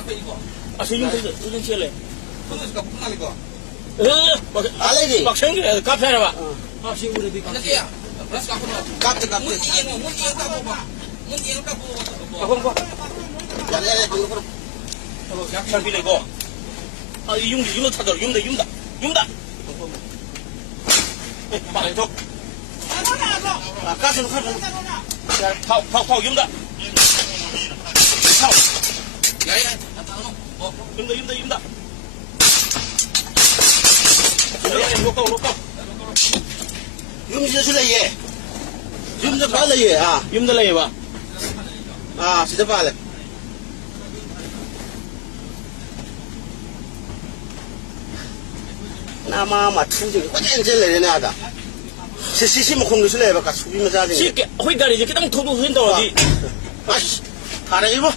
카페 이거. 아, 저좀 요즘 치래. 그거니까 폭날 이거. 알레지. 막 생겨. 카페 하나 봐. 아, 시골에 비. 안녕하세요. 플러스 갖고 나. 카페 문 이행 까고 봐. 문 이행 까고. 아, 그럼 봐. 야야야 방금 잘 빌려 이거. 아, 이 융다 타더라. 융다. 빨리 줘. 아, 가스는 가스. 자, 파워 융다. 파워. 야야. 뭐? 융다. 로까. Yum sudah ye. Yum dah balik ye. Ah, 융다 레이 봐. sudah balik. Nama matu je. Kau jangan jalan ni ada. Sisi mau kongsi le, bakat subi macam ni. 쉽게, 호이가리 이제 그냥 도도 흔들어지. Ash, ada ibu.